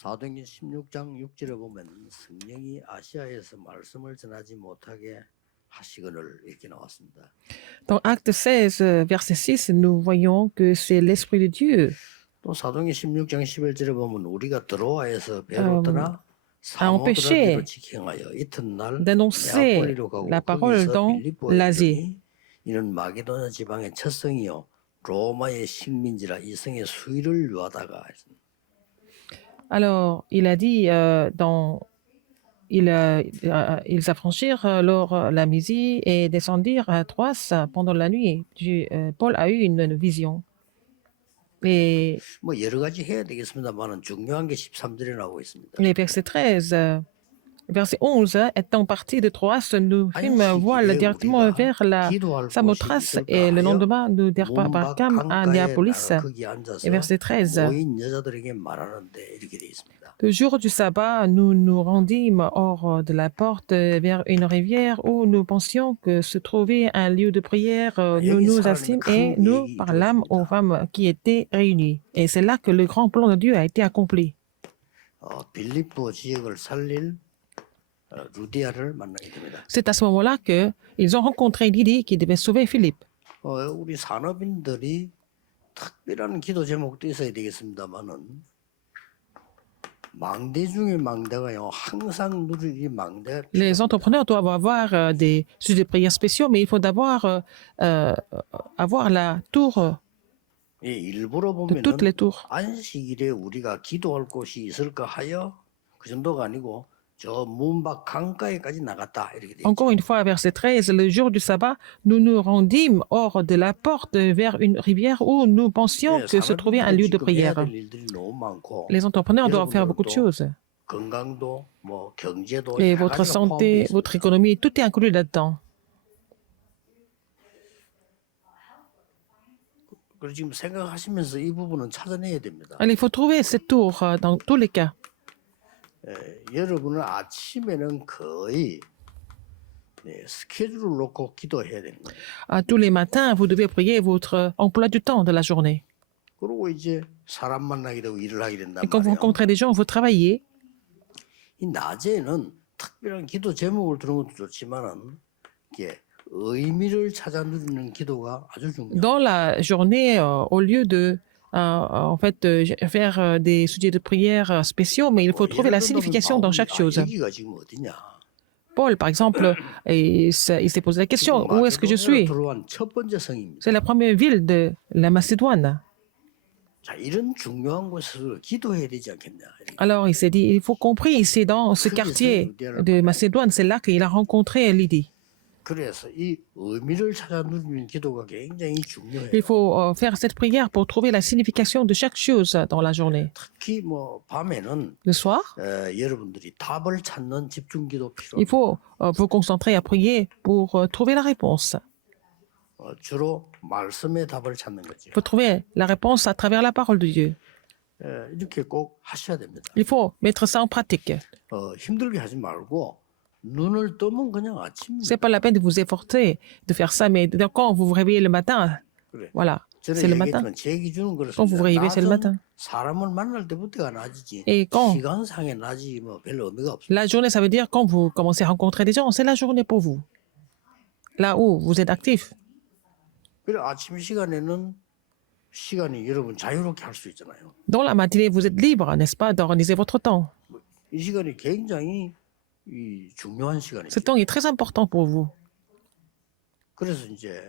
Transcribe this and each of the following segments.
사도행전 16장 6절에 보면 성령이 아시아에서 말씀을 전하지 못하게 하시거늘 이렇게 나왔습니다. Dans Acte 16, verset 6, nous voyons que c'est l'Esprit de Dieu 또 사도행전 16장 11절에 보면 우리가 드로아에서 배로 떠나 a empêché 사모드라기로 직행하여 이튿날 d'annoncer 네아폴리로 가고 la parole 거기서 dans 빌립보에 l'Asie. 이르니 이는 마게도냐 지방의 첫 성이요 로마의 식민지라 이 성의 수위를 유하다가 Alors, il a dit, ils affranchirent la Mysie et descendirent à Troas pendant la nuit. Paul a eu une vision. Et 뭐 여러 가지 해야 되겠습니다만은 중요한 게 13절에 나오고 있습니다. les versets 13, verset 11, étant partis de Troas, nous fîmes voile directement vers la Samothrace et le lendemain, nous débarquâmes à Néapolis. 거기 앉아서 Et verset 13. 모인 여자들에게 말하는데 이렇게 돼 있습니다. Le jour du sabbat, nous nous rendîmes hors de la porte vers une rivière où nous pensions que se trouvait un lieu de prière. Nous nous assîmes et nous parlâmes aux femmes qui étaient réunies. Et c'est là que le grand plan de Dieu a été accompli. 빌립보 지역을 살릴 루디아를 만나게 됩니다. C'est à ce moment-là qu'ils ont rencontré Lydie qui devait sauver Philippe. 우리 산업인들이 특별한 기도 제목도 있어야 되겠습니다만은 망대 중에 망대가요 항상 누리기 망대. Les entrepreneurs doivent avoir des sujets de prière spéciaux, mais il faut d'abord avoir la tour 예, 일부러 de toutes les 보면은 tours. 안식일에 우리가 기도할 곳이 있을까 하여 그 정도가 아니고 저 문 밖 강가에까지 나갔다 이렇게 돼 있죠. Encore une fois, verset 13, le jour du sabbat, nous nous rendîmes hors de la porte vers une rivière où nous pensions que se trouvait un lieu de 지금 해야 prière. 될 일들이 너무 많고 Les entrepreneurs doivent faire beaucoup de choses. 건강도 뭐 경제도 Et 여러 votre 가지가 santé, 포함돼 votre 있습니다. économie, tout est inclus là-dedans. 그리고 지금 생각하시면서 이 부분은 찾아내야 됩니다. Alors, il faut trouver cette tour dans tous les cas. 여러분은 아침에는 거의 스케줄을 놓고 기도해야 되는 거예요. Tous les matins, vous devez prier votre emploi du temps de la journée. 그리고 이제 사람 만나게 되고 일을 하게 된단 Et quand vous 말이에요. rencontrez des gens, vous travaillez. 이 낮에는 특별한 기도 제목을 들은 것도 좋지만은 이게 의미를 찾아 누리는 기도가 아주 중요해요. Dans la journée, au lieu de faire des sujets de prière spéciaux, mais il faut trouver la signification dans chaque chose. 여기가 지금 어디냐? Paul, par exemple, il s'est posé la question, où est-ce que je suis? 들어온 첫 번째 성입니다. C'est la première ville de la Macédoine. 자, 이런 중요한 곳에서 기도해야 되지 않겠냐? 이렇게. Alors, il s'est dit, il faut compris, c'est dans ce quartier de Macédoine, c'est là qu'il a rencontré Lydie. 그래서 이 의미를 찾아 누리는 기도가 굉장히 중요해요. Il faut faire cette prière pour trouver la signification de chaque chose dans la journée. 특히 뭐 밤에는 Le soir, 여러분들이 답을 찾는 집중기도 il 필요합니다. faut vous concentrer à prier pour trouver la réponse. 주로 말씀의 답을 찾는 거죠. Il faut trouver la réponse à travers la parole de Dieu. 이렇게 꼭 하셔야 됩니다. Il faut mettre ça en pratique. 힘들게 하지 말고 눈을 뜨면 그냥 아침입니다. C'est pas la peine de vous efforcer de faire ça, mais quand vous vous réveillez le matin, 그래. voilà, 전에 c'est le matin. 얘기했지만 제 기준은 Quand vous vous réveillez, c'est le 낮은 matin. 사람을 만날 때부터가 낮이지. Et quand 시간상의 낮이 뭐 별로 의미가 없습니다. la journée, ça veut dire quand vous commencez à rencontrer des gens, c'est la journée pour vous. Là où vous êtes actif. 그래 아침 시간에는 시간이 여러분 자유롭게 할 수 있잖아요. Dans la matinée, vous êtes libre, n'est-ce pas, d'organiser votre temps. 이 시간이 굉장히 중요한 Ce 시간이죠. temps est très important pour vous. 그래서 이제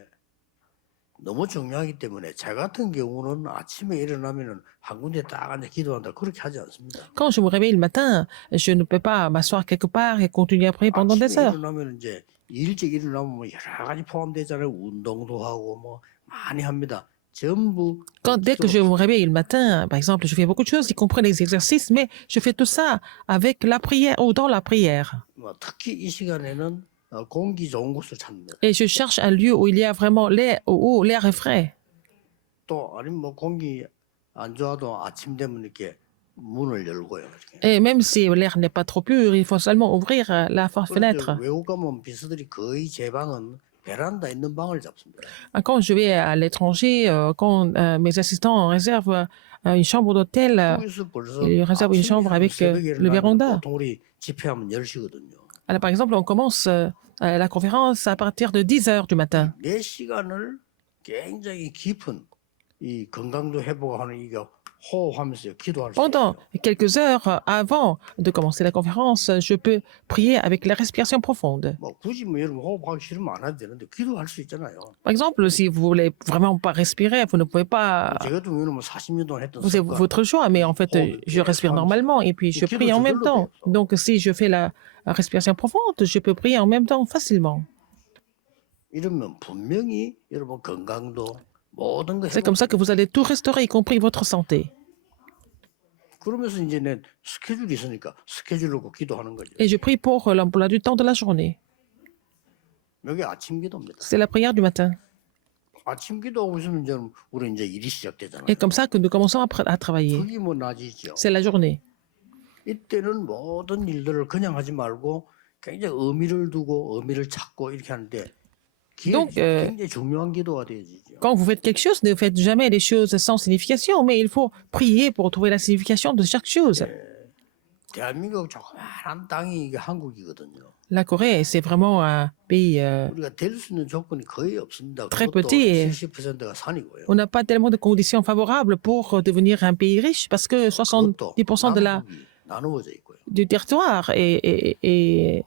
너무 중요하기 때문에 저 같은 경우는 아침에 일어나면은 한 군데 딱 앉아 기도한다 그렇게 하지 않습니다. Quand je me réveille le matin, je ne peux pas m'asseoir quelque part et continuer à prier pendant des 아침에 heures. 일어나면 이제 일찍 일어나면 뭐 여러 가지 포함되잖아요. 운동도 하고 뭐 많이 합니다. 전부 Dès que je me réveille le matin, par exemple, je fais beaucoup de choses, y compris les exercices, mais je fais tout ça avec la prière ou dans la prière. 뭐 특히 이 시간에는 공기 좋은 곳을 찾는다. Et je cherche un lieu où il y a vraiment l'air, où l'air est frais. 또 아니면 뭐 공기 안 좋아도 아침 되면 이렇게 문을 열고요. 이렇게. Et même si l'air n'est pas trop pur, il faut seulement ouvrir la fenêtre. 외국 가면 비서들이 거의 제 방은 베란다 있는 방을 잡습니다. Quand je vais à l'étranger, quand mes assistants réservent une chambre d'hôtel. 거기서 벌써 Il réserve une chambre 아침에 avec 새벽에 le 일어나면 véranda. 보통 우리 집회하면 10시거든요. Alors, par exemple, on commence la conférence à partir de 10 heures du matin. 4시간을 굉장히 깊은 이 건강도 회복하는 이거 호흡하면서 기도할 수 Pendant 있어요. quelques heures avant de commencer la conférence, je peux prier avec la respiration profonde. 뭐 굳이 뭐 여러분 호흡하기 싫으면 안 해도 되는데 기도할 수 있잖아요. Par exemple, si vous voulez vraiment pas respirer, vous ne pouvez pas. 제 같은 경우는 뭐 40년 동안 했던 Vous avez 습관. votre choix, mais en fait, je respire normalement et puis je prie en même temps. Donc, si je fais la respiration profonde, je peux prier en même temps facilement. 이러면 분명히 여러분 건강도 모든 거 C'est comme ça que vous allez tout restaurer, y compris votre santé. 그러면서 이제 내 스케줄이 있으니까 스케줄로 기도하는 거죠. Et je prie pour l'emploi du temps de la journée. 여기 아침 기도입니다. C'est la prière du matin. 아침 기도하고 있으면 이제 우리 이제 일이 시작되잖아요. Et comme ça que nous commençons à travailler. 그게 뭐 낮이죠. C'est la journée. 이때는 모든 일들을 그냥 하지 말고 굉장히 의미를 두고 의미를 찾고 이렇게 하는데 Donc, 굉장히 중요한 기도가 되어지죠. Quand vous faites quelque chose, ne faites jamais les choses sans signification, mais il faut prier pour trouver la signification de chaque chose. 대한민국 조그마한 땅이 이게 한국이거든요. La Corée, c'est vraiment un pays. 우리가 될 수 있는 조건이 거의 없습니다. Très 그것도 petit. 70%가 산이고요. On n'a pas tellement de conditions favorables pour devenir un pays riche parce que 70% 남북이 나누어져 있고요. du territoire est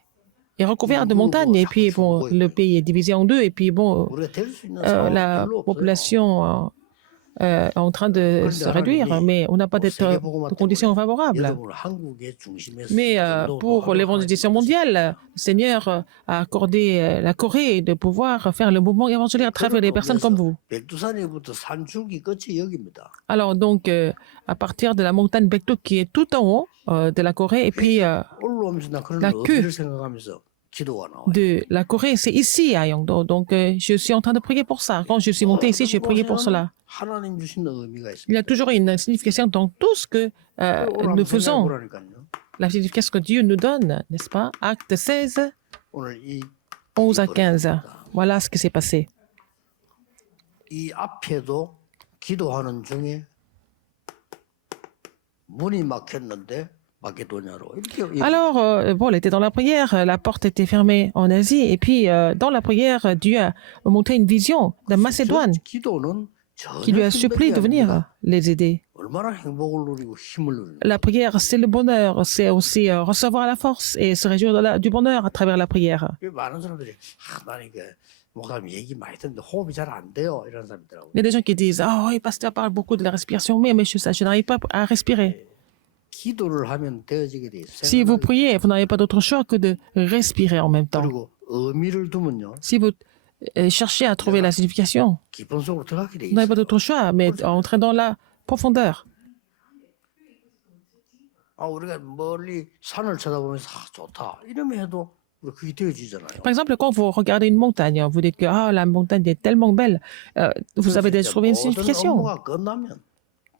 recouvert de montagnes. Et puis, bon, le pays est divisé en deux. Et puis, bon, 우리가 될 수 있는 la 상황이 별로 없어요. population est en train de se réduire, mais on n'a pas de conditions favorables. 여러분 한국의 중심에서 Mais pour l'évangélisation mondiale, le Seigneur a accordé la Corée de pouvoir faire le mouvement évangélique à travers les personnes comme vous. 백두산에부터 산줄기 끝이 여기입니다. Alors donc, à partir de la montagne Baekdu qui est tout en haut de la Corée, et puis 올라오면서 나 그런 La 의미를 생각하면서 기도가 나와요. de la Corée, c'est ici à Yeongdo. Donc, je suis en train de prier pour ça. Quand je suis monté ici, j'ai prié pour cela. 하나님 주신 의미가 있습니다. Il y a toujours une signification dans tout ce que nous faisons. 보라니까요. La signification que Dieu nous donne, n'est-ce pas? Acte 16, 오늘 이 11 à 15. Voilà ce qui s'est passé. 이 앞에도 기도하는 중에 문이 막혔는데 마케도냐로 이렇게 Alors, Paul était dans la prière, la porte était fermée en Asie, et puis dans la prière, Dieu a montré une vision de Macédoine 기도는 qui lui a supplié de venir les aider. 얼마나 행복을 누리고 힘을 누리는 La prière, c'est le bonheur, c'est aussi recevoir la force et se réjouir du bonheur à travers la prière. 많은 사람들이 나는 이게 목사님 얘기 많이 듣는데 호흡이 잘 안 돼요 이런 사람들하고 Il y a des gens qui disent ah oui, pasteur parle beaucoup de la respiration, mais je n'arrive pas à respirer. 기도를 하면 되어지게 돼 있어요. Si vous priez, vous n'avez pas d'autre choix que de respirer en même temps. 그리고 의미를 두면요 Si vous cherchez à trouver la signification, 깊은 속으로 들어가게 돼 vous n'avez pas 있어요. d'autre choix, mais entrer dans la profondeur. 아 우리가 멀리 산을 쳐다보면서 아, 좋다 이러면 해도 우리 그게 되어지잖아요. Par exemple, quand vous regardez une montagne, vous dites que ah, la montagne est tellement belle, vous avez déjà trouvé une 모든 signification. 업무가 끝나면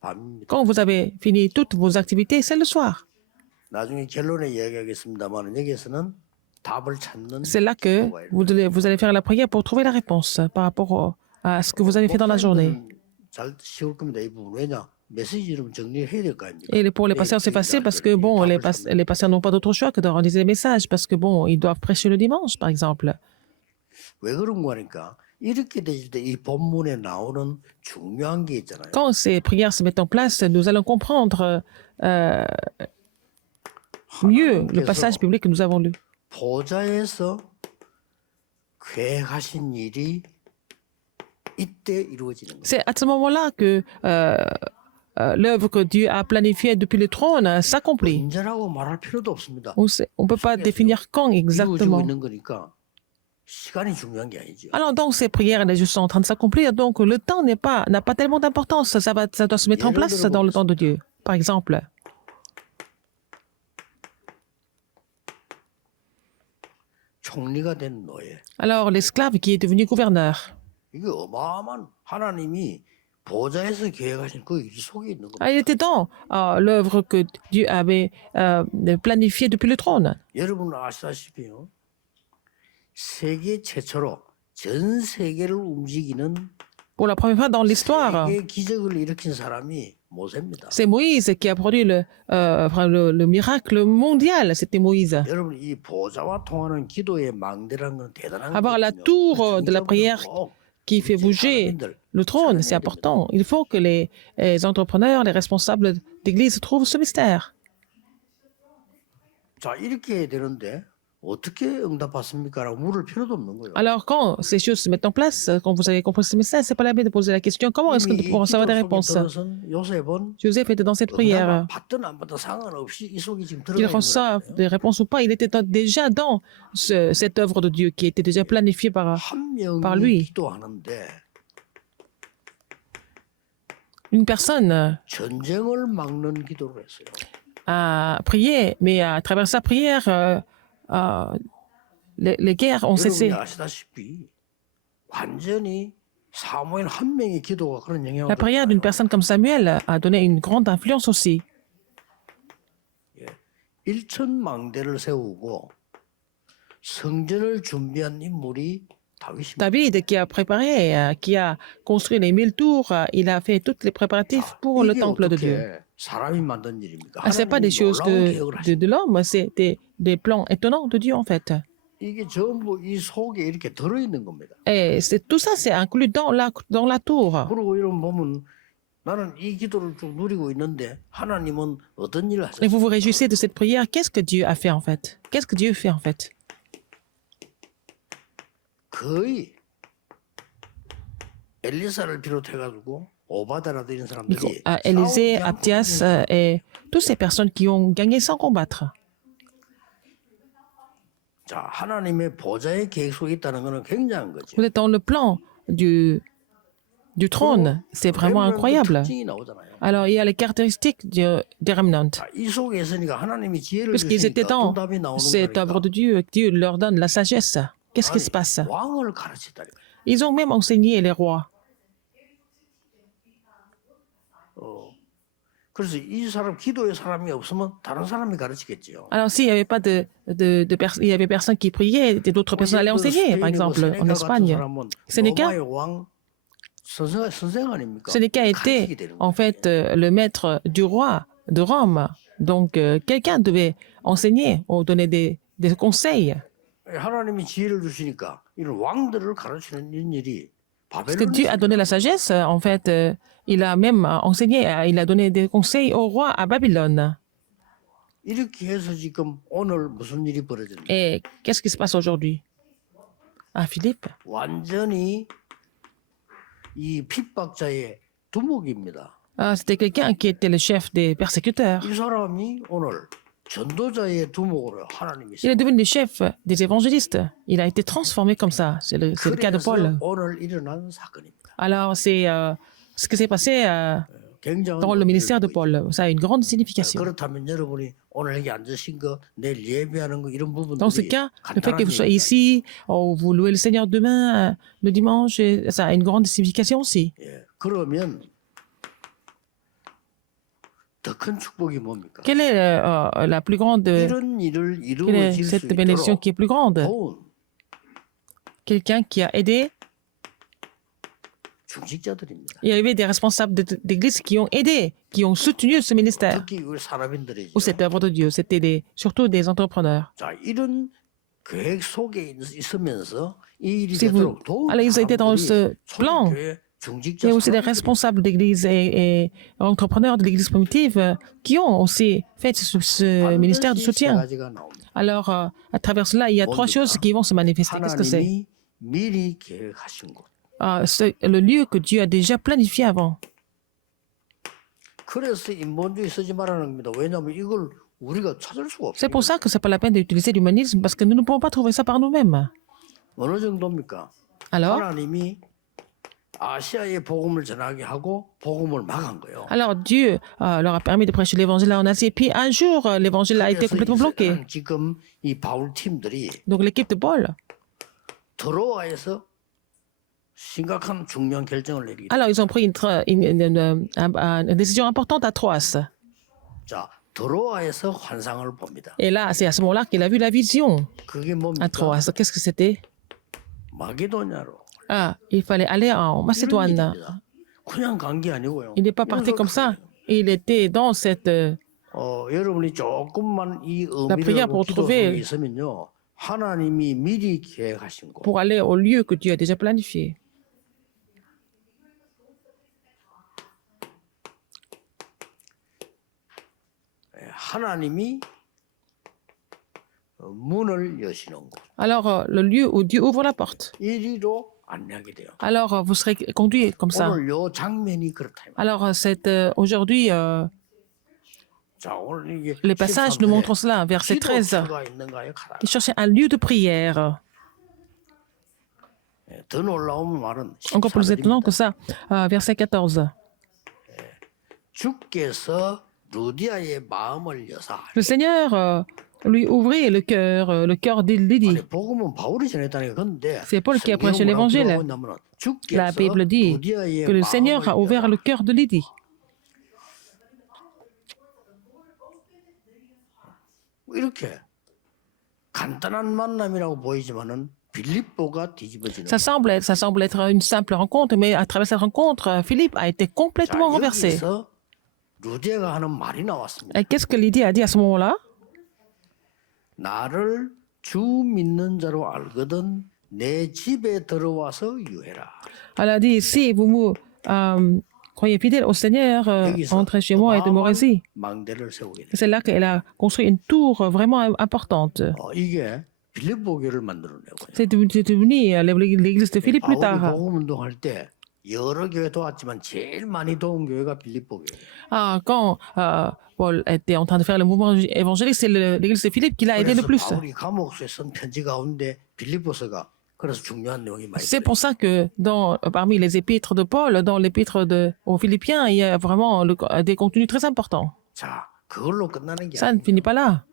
밤입니다. Quand vous avez fini toutes vos activités, c'est le soir. 나중에 결론에 이야기하겠습니다만 여기에서는 답을 찾는 C'est là que 기도가 vous allez faire la prière pour trouver la réponse par rapport à ce que vous avez fait dans la journée. 잘 쉬울 겁니다. 이 부분 왜냐 메시지 좀 정리해야 될 거 아닙니까? Et pour les pasteurs, c'est facile parce que bon, les pasteurs n'ont pas d'autre choix que de réaliser les messages parce que bon, ils doivent prêcher le dimanche, par exemple. 왜 그런 거 하니까 이렇게 되실 때 이 본문에 나오는 중요한 게 있잖아요. Quand ces prières se mettent en place, nous allons comprendre mieux le passage biblique que nous avons lu. 보좌에서 계획하신 일이 이때 이루어지는 거예요. C'est à ce moment-là que l'œuvre que Dieu a planifiée depuis le trône s'accomplit. 언제라고 말할 필요도 없습니다. On ne peut pas définir quand 이루어지고 exactement. 있는 거니까 시간이 중요한 게 아니죠. Alors, donc, ces prières, elles sont juste en train de s'accomplir. Donc, le temps n'a pas tellement d'importance. Ça doit se mettre en place dans le temps de Dieu. Par exemple, 총리가 된 노예. alors, l'esclave qui est devenu gouverneur. 이게 어마어마한 하나님이 보좌에서 계획하신 그 일 속에 있는 겁니다. Ah, il était dans l'œuvre que Dieu avait planifiée depuis le trône. 여러분 아시다시피요. 세계 최초로 전 세계를 움직이는 Pour la première fois dans l'histoire, 세계 기적을 일으킨 사람이 모세입니다. C'est Moïse qui a produit le miracle mondial. C'était Moïse. 여러분 이 보좌와 통하는 기도의 망대라는 건 대단한 Avoir la 거거든요. tour de la 중직자분들은 prière 꼭 qui fait bouger 사람들 le trône, c'est 찾아내야 됩니다. important. Il faut que les entrepreneurs, les responsables d'église trouvent ce mystère. 자 이렇게 해야 되는데 어떻게 응답받습니까? 라고 물을 필요도 없는 거예요. Alors, quand ces choses se mettent en place, quand vous avez compris ce message, c'est pas la peine de poser la question comment est-ce que 이미 nous 이 pouvons recevoir des 기도 속에 réponses. 들어선 요셉은 Joseph était dans cette 응답 prière. 받든 안 받든 상관없이 이 속에 지금 Qu'il 들어가 있는 reçoive 거예요. des réponses ou pas, il était déjà dans cette œuvre de Dieu qui était déjà planifiée par 한 par 명이 lui. 기도하는데 Une personne 전쟁을 막는 기도를 했어요. a prié, mais à travers sa prière, les guerres ont cessé. 여러분이 아시다시피 완전히 사무엘 한 명의 기도가 그런 영향을 La prière d'une personne comme Samuel a donné une grande influence aussi. 1,000망대를 세우고 성전을 준비한 인물이 다윗입니다. David, qui a préparé, qui a construit les 1000 tours, il a fait tous les préparatifs pour le 이게 temple de Dieu. 어떻게 사람이 만든 일입니까? Ce n'est pas des 하나님이 choses 놀라운 계획을 하신 de l'homme, c'est des plans étonnants de Dieu en fait. 이게 전부 이 속에 이렇게 들어있는 겁니다. Et tout ça, c'est inclus dans la tour. 그리고 이런 보면 나는 이 기도를 쭉 누리고 있는데 하나님은 어떤 일을 Et 하셨어요? vous vous réjouissez de cette prière. Qu'est-ce que Dieu a fait en fait? Qu'est-ce que Dieu fait en fait? 거의 엘리사를 비롯해가지고 오바다라도 이런 사람들이 Élisée, 싸우지 않고 Abdias 이기는 et toutes ces personnes qui ont gagné sans combattre. 자, 하나님의 보좌의 계획 속에 있다는 것은 굉장한 거죠. Vous êtes dans le plan du trône. C'est vraiment 렘넌트 incroyable. 특징이 나오잖아요. Alors, il y a les caractéristiques des remnants. 자, 이 속에 있으니까 하나님이 지혜를 Puisqu'ils étaient 주시니까 dans 어떤 답이 나오는 cette œuvre 거니까 de Dieu, Dieu leur donne la sagesse. Qu'est-ce qui se passe? 왕을 가르치다니. Ils ont même enseigné les rois. 그래서 이 사람 기도의 사람이 없으면 다른 사람이 가르치겠지요. Alors, s'il n'y avait pas il y avait personne qui priait, d'autres personnes allaient enseigner. Par exemple, en Espagne, Sénéca 로마의 왕 선생 아닙니까? Sénéca 가르치게 était 되는 en 거예요. fait le maître du roi de Rome. Donc, quelqu'un devait enseigner ou donner des conseils. 하나님이 지혜를 주시니까 이런 왕들을 가르치는 이런 일이 Parce que 바벨론에 Dieu a donné la sagesse, en fait, il a même enseigné, il a donné des conseils au roi à Babylone. 이렇게 해서 지금 오늘 무슨 일이 벌어졌냐? Et qu'est-ce qui se passe aujourd'hui? À Philippe, 완전히 이 핍박자의 두목입니다. c'était quelqu'un qui était le chef des persécuteurs. 이 사람이 오늘 전도자의 두목으로 하나님이 Il est devenu le chef des évangélistes. Il a été transformé comme ça. C'est le cas de Paul. 그래서 오늘 일어난 사건입니다. Alors, c'est ce qui s'est passé 굉장한 dans le ministère de 의미를 Paul. Ça a une grande signification. 그렇다면 여러분이 오늘 여기 앉으신 거, 내일 예배하는 거 이런 Dans ce 부분들이 cas, le fait que 간단한 vous soyez 얘기입니다. ici, ou vous louez le Seigneur demain, le dimanche, ça a une grande signification aussi. 예, 그러면 더 큰 축복이 뭡니까? Quelle est la plus grande, 이런 일을 quelle est 이루어질 수 cette bénédiction 있도록 qui est plus grande? 도운 Quelqu'un qui a aidé. 중직자들입니다. Il y avait des responsables d'église qui ont aidé, qui ont soutenu ce ministère 특히 우리 사람인들이죠. ou cette œuvre de Dieu. C'était surtout des entrepreneurs. 자, 이런 계획 속에 있으면서 이 일이 Si vous- 되도록 도운 Alors, ils étaient dans ce 사람들이 plan. 초대교회 Il 중직자 y a aussi des 사람들이 responsables d'église et entrepreneurs de l'église primitive qui ont aussi fait ce ministère de 반드시 세 soutien. 가지가 나옵니다. Alors, à travers cela, il y a trois choses qui vont se manifester. Qu'est-ce que c'est? 하나님이 미리 계획하신 것. C'est le lieu que Dieu a déjà planifié avant. 그래서 인본주의 쓰지 말라는 겁니다. 왜냐하면 이걸 우리가 찾을 수가 C'est 없어요. pour ça que c'est pas la peine d'utiliser l'humanisme parce que nous ne pouvons pas trouver ça par nous-mêmes. 어느 정도입니까? Alors, 하나님이 아시아에 복음을 전하게 하고 복음을 막은 거예요. Dieu leur a permis de prêcher l'évangile en Asie. Et puis un jour, l'évangile a été 그래서 complètement bloqué. 지금 이 바울 팀들이 Donc l'équipe de Paul. 드로아에서 심각한 중요한 결정을 내리게. Alors ils ont pris une décision importante à Troas. 자, 드로아에서 환상을 봅니다. Et là, c'est à ce moment-là qu'il a vu la vision 그게 à 뭡니까? Troas. Qu'est-ce que c'était? 마게도냐로. Il fallait aller en 이런 Macédoine. 일입니다. 그냥 간 게 아니고요. Il n'est pas parti comme ça. Il était dans cette 여러분이 조금만 이 la 의미를 prière 알고 pour 기도 속에 trouver, 있으면요. 하나님이 미리 계획하신 거. pour aller au lieu que Dieu a déjà planifié. 하나님이 문을 여시는 곳. Alors, le lieu où Dieu ouvre la porte. 이리로 안내하게 돼요. Alors, vous serez conduit comme ça. 오늘 요 장면이 그렇다. Alors, aujourd'hui, 자, 오늘 이게 les passages nous montrent cela. Verset 13. 기도처가 있는가요? 가다. Il cherchait un lieu de prière. 더 놀라운 말은 Encore plus étonnant que 14절입니다. ça. Verset 14. 주께서 루디아의 마음을 여사. Le Seigneur lui ouvrit le cœur de Lydie. 아니, 복음은 바울이 전했다니까. 근데 C'est Paul qui a prêché 성경은 뭐라고 l'évangile. 들어오냐면은 주께서 La Bible dit 루디아의 que le Seigneur a 마음을 ouvert le cœur de Lydie. 이렇게 간단한 만남이라고 보이지만은 빌립보가 뒤집어지는. Ça semble être une simple rencontre, mais à travers cette rencontre, Philippe a été 자, complètement renversé. 여기서 루디아가 하는 말이 나왔습니다. Et qu'est-ce que Lydie a dit à ce moment-là? 나를 주 믿는 자로 알거든 내 집에 들어와서 유해라. Elle a dit, si vous croyez fidèle au Seigneur, 여기서 entrez chez moi et demeurez-y. 망대를 세우게 돼. C'est là qu'elle a construit une tour vraiment importante. 이게 빌립보 교를 만들어내고. C'est devenu l'église de Philippe plus 바울이 tard. 복음 운동할 때 여러 교회 도왔지만 제일 많이 도운 교회가 빌립보 교회. Quand Paul était en train de faire le mouvement évangélique, c'est l'église de Philippe qui l'a aidé le 그래서 plus. 바울이 감옥에 쓴 편지 가운데 빌립보서가 그래서 중요한 내용이 많이 C'est 들어요. pour ça que parmi les épîtres de Paul, dans l'épître aux Philippiens, il y a vraiment des contenus très importants. 자, 그걸로 끝나는 게 Ça ne 아니에요. finit pas là.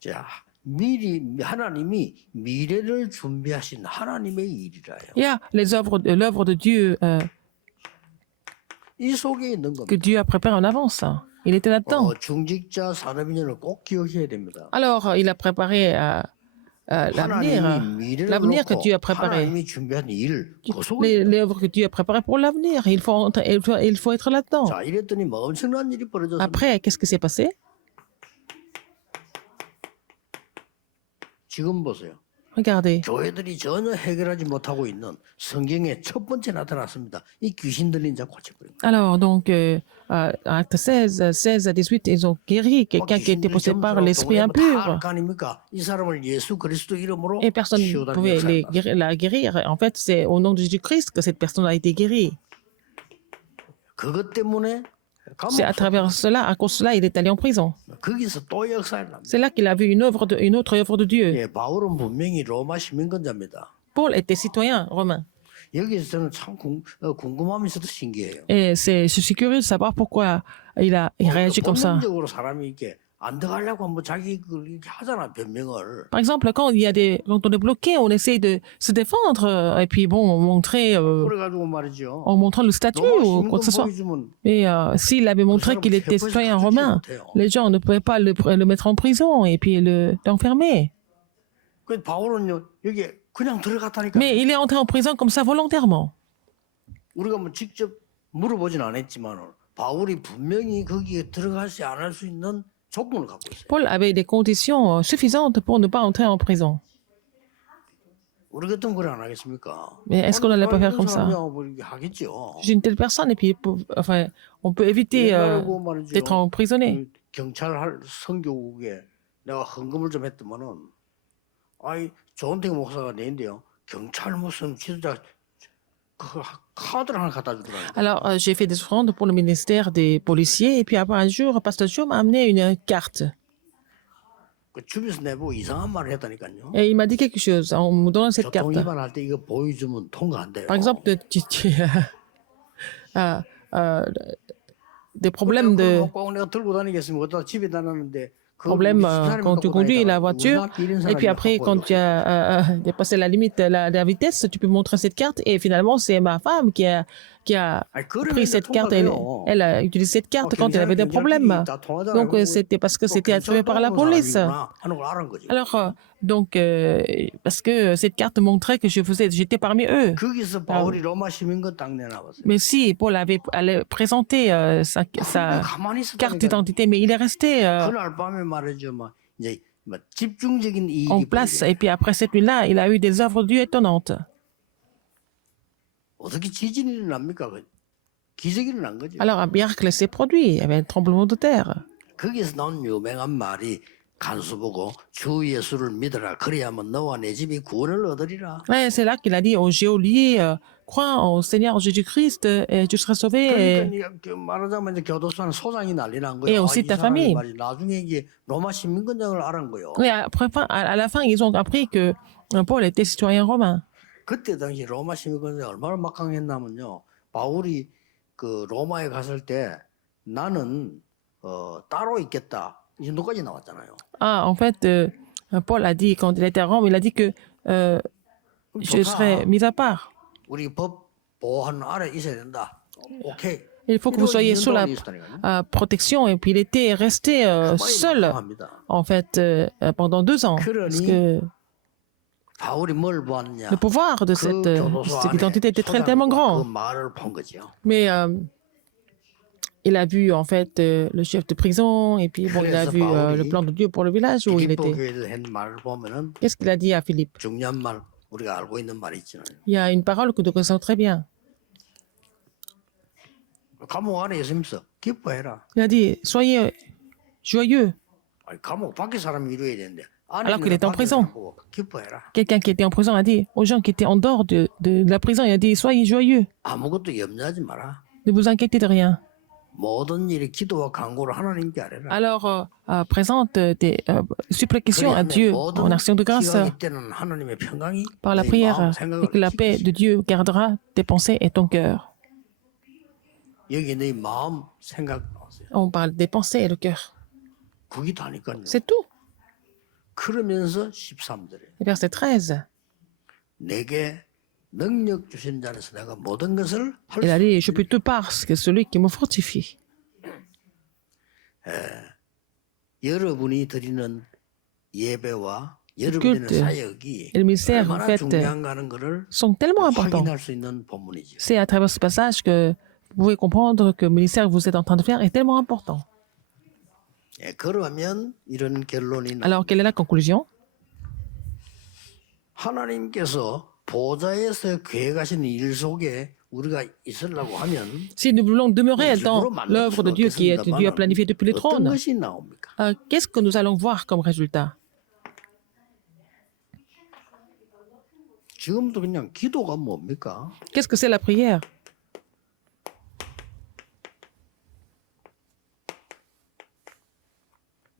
자, 미리 하나님이 미래를 준비하신 하나님의 일이라요. Il y a l'œuvre de Dieu 이 속에 있는 que 겁니다. Dieu a préparé en avance. Il était là-dedans. 중직자 산업인연을 꼭 기억해야 됩니다. Alors, il a préparé l'avenir, 하나님이 미래를 l'avenir que 놓고 Dieu a préparé, 하나님이 준비한 일, 그 속에 l'œuvre que Dieu a préparée pour l'avenir. Il faut être là-dedans. 자, 이랬더니 뭐 엄청난 일이 벌어졌습니다. Après, qu'est-ce qui s'est passé? 지금 보세요. Regardez. 교회들이 전혀 해결하지 못하고 있는 성경에 첫 번째 나타났습니다. 이 귀신 들린 자 고쳐버린 거예요. Alors, donc, acte 16 à 18, ils ont guéri quelqu'un qui était possédé par l'esprit impur. 아닙니까? 이 사람을 예수 그리스도 이름으로 Et personne ne pouvait la guérir. En fait, c'est au nom de Jésus-Christ que cette personne a été guérie. 그것 때문에 C'est à travers cela, à cause de cela, il est allé en prison. 거기서 또 역사를 납니다. C'est là qu'il a vu une autre œuvre de Dieu. 예, 바울은 분명히 로마 시민권자입니다. Paul était citoyen romain. 여기서 저는 참 궁금하면서도 신기해요. Et je suis curieux de savoir pourquoi il réagit comme ça. 본능적으로 사람이 이렇게 안 들어가려고 하면 자기 이렇게 하잖아 변명을. Par exemple, quand on est bloqué, on essaie de se défendre et puis bon, montrer 그래가지고 말이죠. en montrant le statut 로마 ou quoi que ce 시민권 soit. 보여주면 Mais s'il avait montré qu'il était citoyen romain, les gens ne pouvaient pas le mettre en prison et puis l'enfermer. 그 바울은요 여기 그냥 들어갔다니까. Mais il est entré en prison comme ça volontairement. 우리가 뭐 직접 물어보진 않았지만 바울이 분명히 거기에 들어가지 않을 수 있는 조건을 갖고 있어요. Paul avait des conditions suffisantes pour ne pas entrer en prison. 우리 같으면 그래 안 하겠습니까? Mais est-ce qu'on n'allait pas faire comme ça? 뭐 이렇게 하겠죠. Je suis une telle personne et puis enfin, on peut éviter 옛날에고 말이죠. d'être emprisonné. 경찰 선교국에 내가 헌금을 좀 했더만은 아이 조은택 목사가 내인데요. 경찰 무슨 지도자 카드를 하나 갖다 주더라고요. Alors, j'ai fait des offrandes pour le ministère des policiers et puis après un jour, Pasteur Joe m'a amené une carte. 그 주변에서 내보고 이상한 말을 했다니까요. Et il m'a dit quelque chose en me donnant cette 교통 carte. 위반할 때 이거 보여주면 통과 안 돼요. Par exemple, des problèmes de... 꼭 내가 들고 다니겠으면 어디다 집에 다녔는데 problème quand tu conduis la voiture. Et puis après, quand tu as dépassé la limite de la vitesse, tu peux montrer cette carte. Et finalement, c'est ma femme qui a pris cette carte. Elle a utilisé cette carte quand elle avait des problèmes. Donc, c'était parce que c'était attribué par la police. Alors, donc, parce que cette carte montrait que j'étais parmi eux. 거기서 바울이 로마 시민권 딱 내놔봤어요. Mais si Paul allait présenter sa 가만히 carte 있었다니까. d'identité, mais il est resté 그날 밤에 말이죠. 막 이제 막 집중적인 en 일이 place. 벌어져요. Et puis après cette nuit-là, il a eu des œuvres de Dieu étonnantes. 어떻게 지진이 일어납니까? 기적이 일어난 거죠. Alors un miracle s'est produit, il y avait un tremblement de terre. 거기서 나온 유명한 말이 간수 보고 주 예수를 믿어라. 그래야만 너와 내 집이 구원을 얻으리라. Ouais, c'est là qu'il a dit aux géoliers, crois au Seigneur Jésus-Christ et tu seras sauvé. 그러니까 말하자면 이제 교도소는 소장이 난리 난 Et 거예요. aussi 이 ta 사람이 famille. 말이 나중에 이게 로마 시민권장을 알은 거예요. Et après, à la fin, ils ont appris que Paul était citoyen romain. 그때 당시 로마 시민권장이 얼마나 막강했냐면요. 바울이 그 로마에 갔을 때 나는 따로 있겠다. 이 정도까지 나왔잖아요. Ah, en fait, Paul a dit, quand il était à Rome, il a dit que je serai mis à part. 우리 법 보호하는 아래 있어야 된다. 오케이. Il faut que vous soyez sous la protection. Et puis il était resté seul, en fait, pendant 2 ans. Parce que 바울이 뭘 보았냐? le pouvoir de cette identité était tellement 그 grand. 말을 본 거죠. Mais il a vu, en fait, le chef de prison. Et puis, bon, il a vu le plan de Dieu pour le village où il était. 교회에서 한 말을 보면은 Qu'est-ce qu'il a dit à Philippe? 중요한 말 우리가 알고 있는 말이 있잖아요. Il y a une parole que nous connaissons très bien. 감옥 안에 있으면서 기뻐해라. Il a dit, soyez joyeux. 아니, 감옥 밖에 사람이 이루어야 되는데. Alors qu'il était en prison. 기뻐해라. Quelqu'un qui était en prison a dit aux gens qui étaient en dehors de la prison, il a dit, soyez joyeux. 아무것도 염려하지 마라. Ne vous inquiétez de rien. 모든 일이 기도와 간구를 하나님께 하래라. Alors, présente des supplications à Dieu en action de grâce 이때는 하나님의 평강이 par la 내 prière 마음, et 생각을 que la paix de Dieu gardera tes pensées et ton cœur. 여기 내 마음 생각 나오세요. On parle des pensées et le cœur. 그게 다니까요. C'est tout. 그러면서 13절에 Verset 13. 내게 능력 주신 자에서 내가 모든 것을 할 Il a 수 dit, je peux tout parce que celui qui me fortifie. 여러분이 드리는 예배와 여러분이 culte 드리는 사역이 et le ministère, en 얼마나 fait, 중요한가는 것을 sont tellement importants. 확인할 수 있는 본문이죠. C'est à travers ce passage que vous pouvez comprendre que le ministère que vous êtes en train de faire est tellement important. 예, 그러면 이런 결론이 나. Alors, quelle est la conclusion? 하나님께서 보좌에서 계획하시는 일 속에 우리가 있으려고 하면 Si nous voulons demeurer dans 일부러 만들 l'œuvre de 수는 Dieu qui est Dieu a planifié depuis le 어떤 trône, 것이 나옵니까? qu'est-ce que nous allons voir comme résultat? 지금도 그냥 기도가 뭡니까? Qu'est-ce que c'est la prière?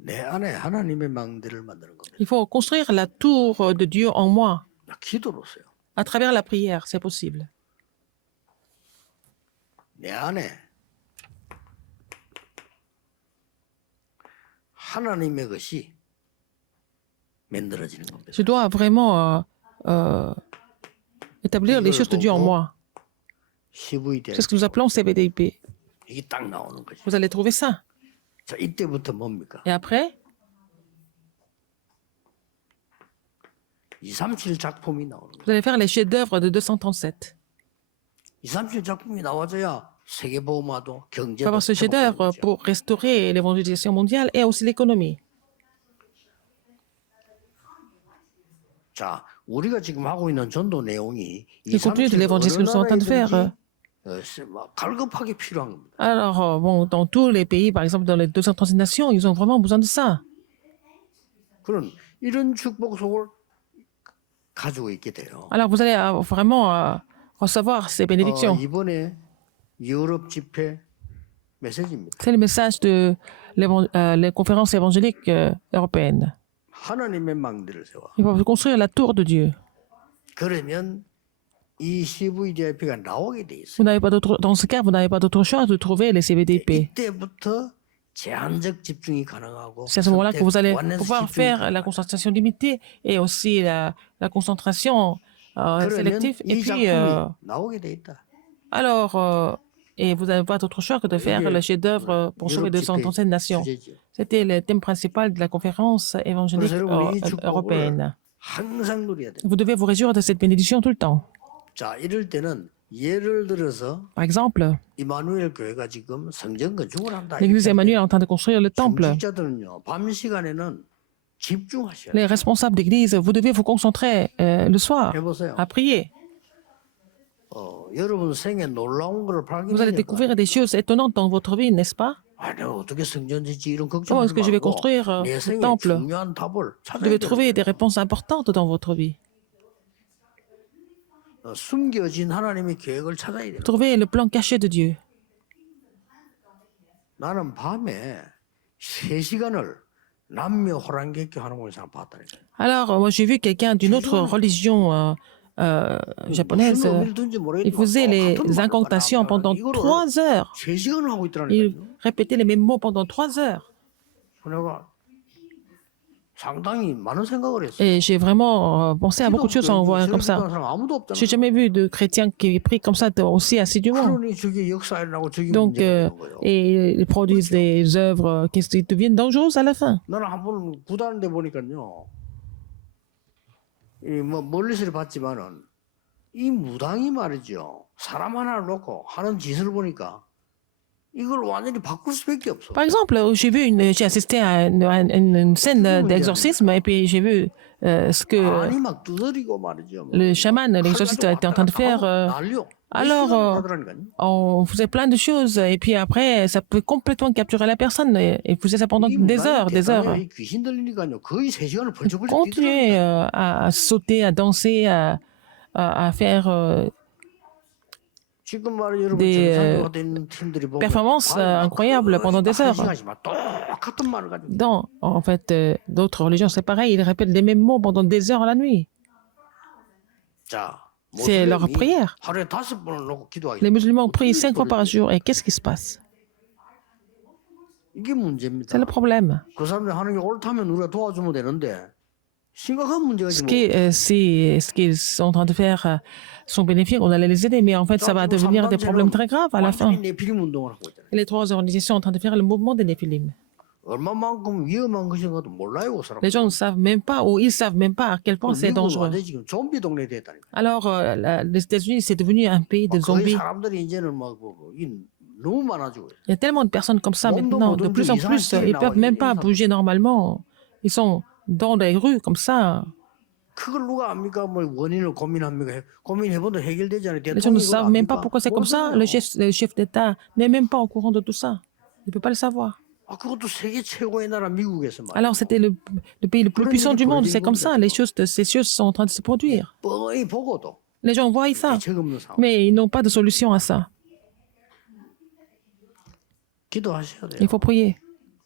내 안에 하나님의 망대를 만드는 겁니다. Il faut construire la tour de Dieu en moi. 기도로서요. À travers la prière, c'est possible. 내 안에 하나님의 것이 만들어지는 겁니다. Je dois vraiment établir les choses de Dieu en moi. CVD C'est ce que nous appelons CVDIP. 이게 딱 나오는 거죠. Vous allez trouver ça. 자, 이때부터 뭡니까? Et après, 237 작품이 나오는 거예요. vous allez faire les chefs-d'œuvre de 237. 237 작품이 나와줘야 세계보험화도 Il faut 경제도 avoir ce chef-d'œuvre pour restaurer l'évangélisation mondiale et aussi l'économie. 자, 우리가 지금 하고 있는 전도 내용이 Le contenu de l'évangile que nous sommes en train de faire. 갈급하게 필요한 겁니다. Alors, bon, dans tous les pays, par exemple dans les 230 nations, ils ont vraiment besoin de ça. 그런 이런 축복 속을 가지고 있게 돼요. Alors, vous allez vraiment recevoir ces bénédictions. 이번에 유럽 집회 메시지입니다. C'est le message de les conférences évangéliques européennes. 하나님의 망대를 세워. Il faut construire la tour de Dieu. 그러면 이 CVDIP가 나오게 돼 있어요. Vous n'avez pas d'autre, dans ce cas, vous n'avez pas d'autre choix de trouver les CVDP. 이때부터 제한적 집중이 가능하고 C'est à ce moment-là que vous allez 완전 pouvoir 집중이 faire la 가능하다. concentration limitée et aussi la concentration 그러면 sélective. Et 이 puis, 작품이 나오게 돼 있다. alors, et vous n'avez pas d'autre choix que de faire 이게 le chef-d'œuvre pour sauver 유럽 237 집회 nations. 주제죠. C'était le thème principal de la conférence évangélique 그래서 여러분이 이 축복을 européenne. 항상 누려야 돼. Vous devez vous réjouir de cette bénédiction tout le temps. 자, 이럴 때는 예를 들어서 Par exemple, 이마누엘 교회가 지금 성전 건축을 한다. l'église Emmanuel est en train de construire le temple. 중직자들은요, 밤 시간에는 집중하셔야 Les 돼요. responsables d'église, vous devez vous concentrer le soir 해보세요. à prier. 여러분 생에 놀라운 걸 Vous allez 발견하니까 découvrir des choses étonnantes dans votre vie, n'est-ce pas? 아, 내가 어떻게 성전 짓지 이런 Comment 걱정하지 est-ce que je vais 말고 construire 내 ce 생에 temple? 중요한 답을 Vous 찾아야 devez 돼요. trouver des réponses importantes dans votre vie. 숨겨진 하나님의 계획을 찾아야 돼요. Trouvez le plan caché de Dieu. 나는 밤에 3시간을 남녀 호랑객교 하는 걸 봤다니까. Alors, moi, j'ai vu quelqu'un d'une autre religion japonaise. Il faisait les incantations pendant 3 heures. 3시간을 하고 Il 있더라니까요. répétait les mêmes mots pendant 3 heures. 내가 상당히 많은 생각을 했어요. Et j'ai vraiment pensé à beaucoup de choses en voyant comme ça. 사람 아무도 없잖아. J'ai jamais vu de chrétiens qui prient comme ça aussi assidûment. 그러니 저게 역사 일어나고 저게 Donc, 문제가 되는 거예요. et ils produisent des œuvres qui deviennent dangereuses à la fin. 나는 한번 구단데 보니까요. 뭐 멀리서 봤지만은 이 무당이 말이죠. 사람 하나를 놓고 하는 짓을 보니까 이걸 완전히 바꿀 수밖에 없어. Par exemple, j'ai assisté à une scène d'exorcisme et puis j'ai vu ce que 아니 막 두드리고 말이죠. le chaman, l'exorciste était en train de faire. 난리요. Alors, 하더라니까요. on faisait plein de choses et puis après, ça peut complètement capturer la personne et faisait ça pendant des heures, des heures. 이 귀신 들리니까요. 거의 3시간을 벌쩍벌쩍 Continuer 뛰더라고요. à sauter, à danser, à faire 지금 말이야 여러분 des 정상교가 된 팀들이 보면 performances 밤에 incroyables 거의 pendant des 한 heures. 시간씩 막 똑같은 말을 가지고 Dans, en fait, d'autres religions, c'est pareil, ils répètent les mêmes mots pendant des heures la nuit. 자, C'est leur 모슬렘이 prière. 하루에 5번을 놓고 기도하기 Les musulmans prient 5 fois par jour et qu'est-ce qui se passe? 이게 문제입니다. C'est le problème. 그 사람들이 하는 게 옳다면 우리가 도와주면 되는데 심각한 문제가 Ce 지금 ce qu'ils sont en train de faire sont bénéfiques, on allait les aider, mais en fait, ça va devenir des problèmes très graves à la fin. 완전히 네피림 운동을 하고 있잖아요. Et les 3 organisations sont en train de faire le mouvement des Néphilim. 얼마만큼 위험한 것인가도 몰라요, 그 사람. Les gens ne savent même pas, ou ils savent même pas à quel point c'est 미국은 dangereux. 완전히 지금 좀비 동네 됐다니까. Alors, les États-Unis, c'est devenu un pays de 거의 zombies. 사람들이 이제는 막 너무 많아지고. Il y a tellement de personnes comme ça maintenant, de plus en plus, ils ne peuvent même pas bouger normalement. Ils sont dans les rues comme ça. 그걸 누가 압니까? 뭐 원인을 고민합니까? 고민해본도 해결되지 않아요. Les gens ne savent même pas pourquoi c'est comme ça. Le chef d'État n'est même pas au courant de tout ça. Il ne peut pas le savoir. 아, 그것도 세계 최고의 나라 미국에서 말이야. Alors, c'était le pays le plus puissant du monde. C'est comme ça. Ces choses sont en train de se produire. 뻔히 보고도 Les gens voient ça, 대책 없는 상황. mais ils n'ont pas de solution à ça. 기도하셔야 돼요. Il faut prier.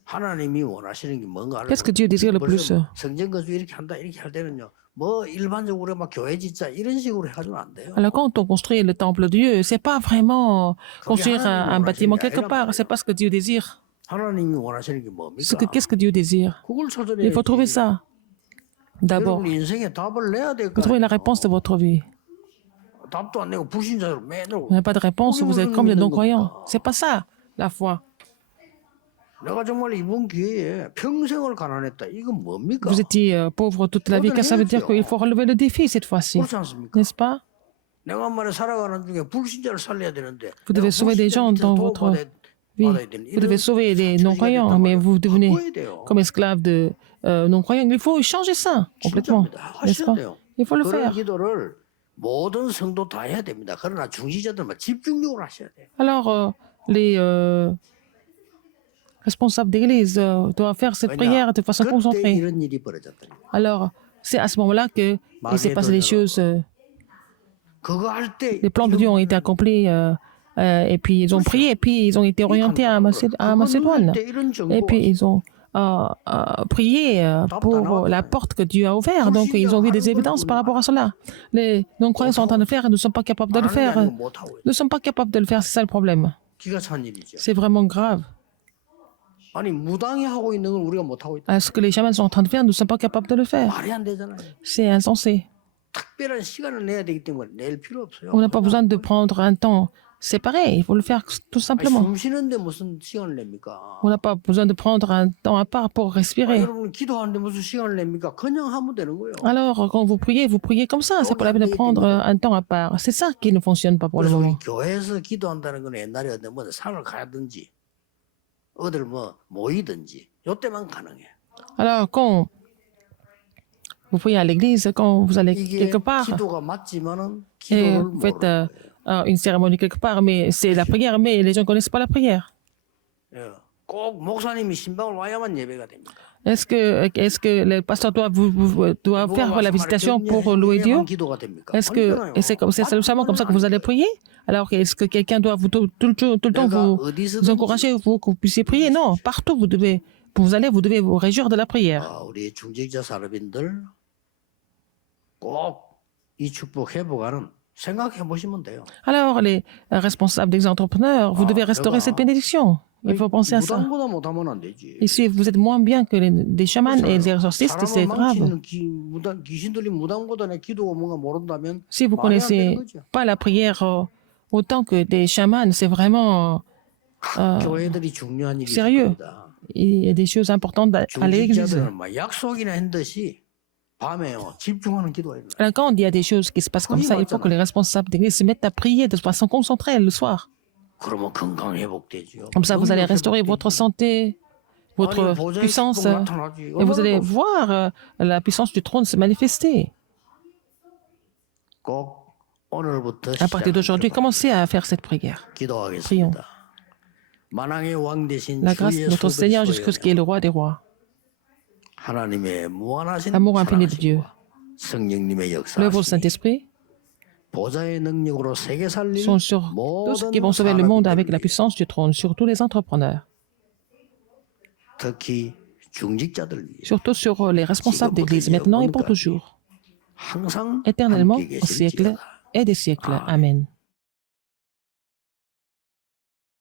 하나님이 원하시는 게 뭔가 알아요. Qu'est-ce que Dieu désire le plus? 성전 건축 이렇게 한다 이렇게 할 때는요. 뭐 일반적으로 막 교회 짓자 이런 식으로 해가지고 안 돼요. Alors, quand on construit le temple de Dieu, c'est pas vraiment construire un bâtiment quelque part. C'est pas ce que Dieu désire. 하나님이 원하시는 게 뭡니까? Qu'est-ce que Dieu désire? 그걸 찾아내야지. Il faut trouver ça. D'abord, 여러분 인생에 답을 내야 될 vous 거예요. trouvez la réponse de votre vie. 답도 안 내고 불신자로 매달 Vous n'avez pas de réponse, vous êtes comme les non-croyants. C'est pas ça, la foi. 내가 정말 이번 기회에 평생을 가난했다. 이건 뭡니까? Vous étiez pauvre toute la vie, car ça veut dire qu'il faut relever le défi cette fois-ci. 그렇지 않습니까? N'est-ce pas? 내가 한 말에 살아가는 중에 불신자를 살려야 되는데 Vous devez sauver des gens dans votre vie. Vous devez sauver les non-croyants, mais vous devenez comme esclave de non-croyants. Il faut changer ça complètement. N'est-ce pas? Il faut le 그런 faire. 기도를 모든 성도 다 해야 됩니다. 그러나 중지자들만 집중력으로 하셔야 돼요. Alors, les responsables d'église doivent faire cette prière de façon 그때 concentrée. 이런 일이 벌어졌더니 Alors, c'est à ce moment-là qu'il s'est passé des choses. 그거 할 때 Les plans de Dieu ont été accomplis et puis ils ont prié et puis ils ont été orientés à Macédoine. Et puis ils ont prié pour la porte que Dieu a ouverte. Donc ils ont vu des évidences par rapport à cela. Les non-croyants sont en train de le faire et nous ne sommes pas capables de le faire. Nous ne sommes pas capables de le faire, c'est ça le problème. 기가 찬 일이죠. C'est vraiment grave. 아니 무당이 하고 있는 걸 우리가 못 하고 있다. Ce que les chamans sont en train de faire, nous ne sommes pas capables de le faire. 말이 안 되잖아요. C'est insensé. 특별한 시간을 내야 되기 때문에 낼 필요 없어요. On n'a pas besoin de prendre un temps séparé. Il faut le faire tout 아니, simplement. 숨 쉬는데 무슨 시간을 냅니까? On n'a pas besoin de prendre un temps à part pour 아, respirer. 여러분 기도하는데 무슨 시간을 냅니까? 그냥 하면 되는 거예요. Alors, quand vous priez comme ça. C'est pas la peine de prendre un temps à part. C'est ça qui ne fonctionne pas pour le 그래서 우리 moment. 교회에서 기도한다는 건 옛날에 어디 뭐 산을 가든지 어딜 뭐 모이든지 요때만 가능해. Alors, quand vous priez à l'église, quand vous allez 이게 quelque part, 기도가 맞지만은 et 기도를 vous faites 모르는 거예요. une cérémonie quelque part, mais c'est la prière, mais les gens ne connaissent pas la prière. 예. 꼭 목사님이 신방을 와야만 예배가 됩니다. Est-ce que le pasteur doit faire la visitation pour louer Dieu? 기도가 됩니까? Est-ce que c'est seulement comme ça que vous allez prier? Alors, est-ce que quelqu'un doit tout le temps vous encourager pour que vous puissiez prier? Non, partout vous devez vous réjouir de la prière. 아, 우리 중직자 사람들 꼭 이 축복 회복하는 생각해 보시면 돼요. Alors, les responsables des entrepreneurs, vous devez restaurer cette bénédiction. Il faut penser à ça. 무당보다 못하면 안 되지. Et si vous êtes moins bien que des chamans et des exorcistes, c'est 사람을 grave. 망치는 귀신들이 무당보다 내 기도가 뭔가 모른다면 Si vous 말이 안 되는 connaissez 거죠. pas la prière autant que des chamans, c'est vraiment 교회들이 중요한 일이 sérieux. 있습니다. Il y a des choses importantes à l'église. 중직자들은 막 약속이나 한 듯이 밤에요 집중하는 기도가 있는 거예요. Alors, quand il y a des choses qui se passent comme ça, il faut que les responsables d'église se mettent à prier de façon concentrée le soir. 그러면 건강 회복되지요. Comme ça, vous allez restaurer votre santé, votre puissance, et vous allez voir la puissance du trône se manifester. 꼭 오늘부터 À partir d'aujourd'hui, commencez à faire cette prière. 기도하겠습니다. 만왕의 왕 대신 La grâce de notre Seigneur Jésus-Christ qui est le roi des rois, 하나님의 무한하신 l'amour infini de Dieu, 성령님의 역사 l'œuvre du Saint-Esprit 보좌의 능력으로 세계 살릴 sont sur tous ceux qui vont sauver le monde avec la puissance du trône, sur tous les entrepreneurs, 특히 중직자들 위해 surtout sur les responsables d'église, maintenant et pour toujours, 항상 éternellement, 함께 au siècle 계실지어다. et des siècles. Amen.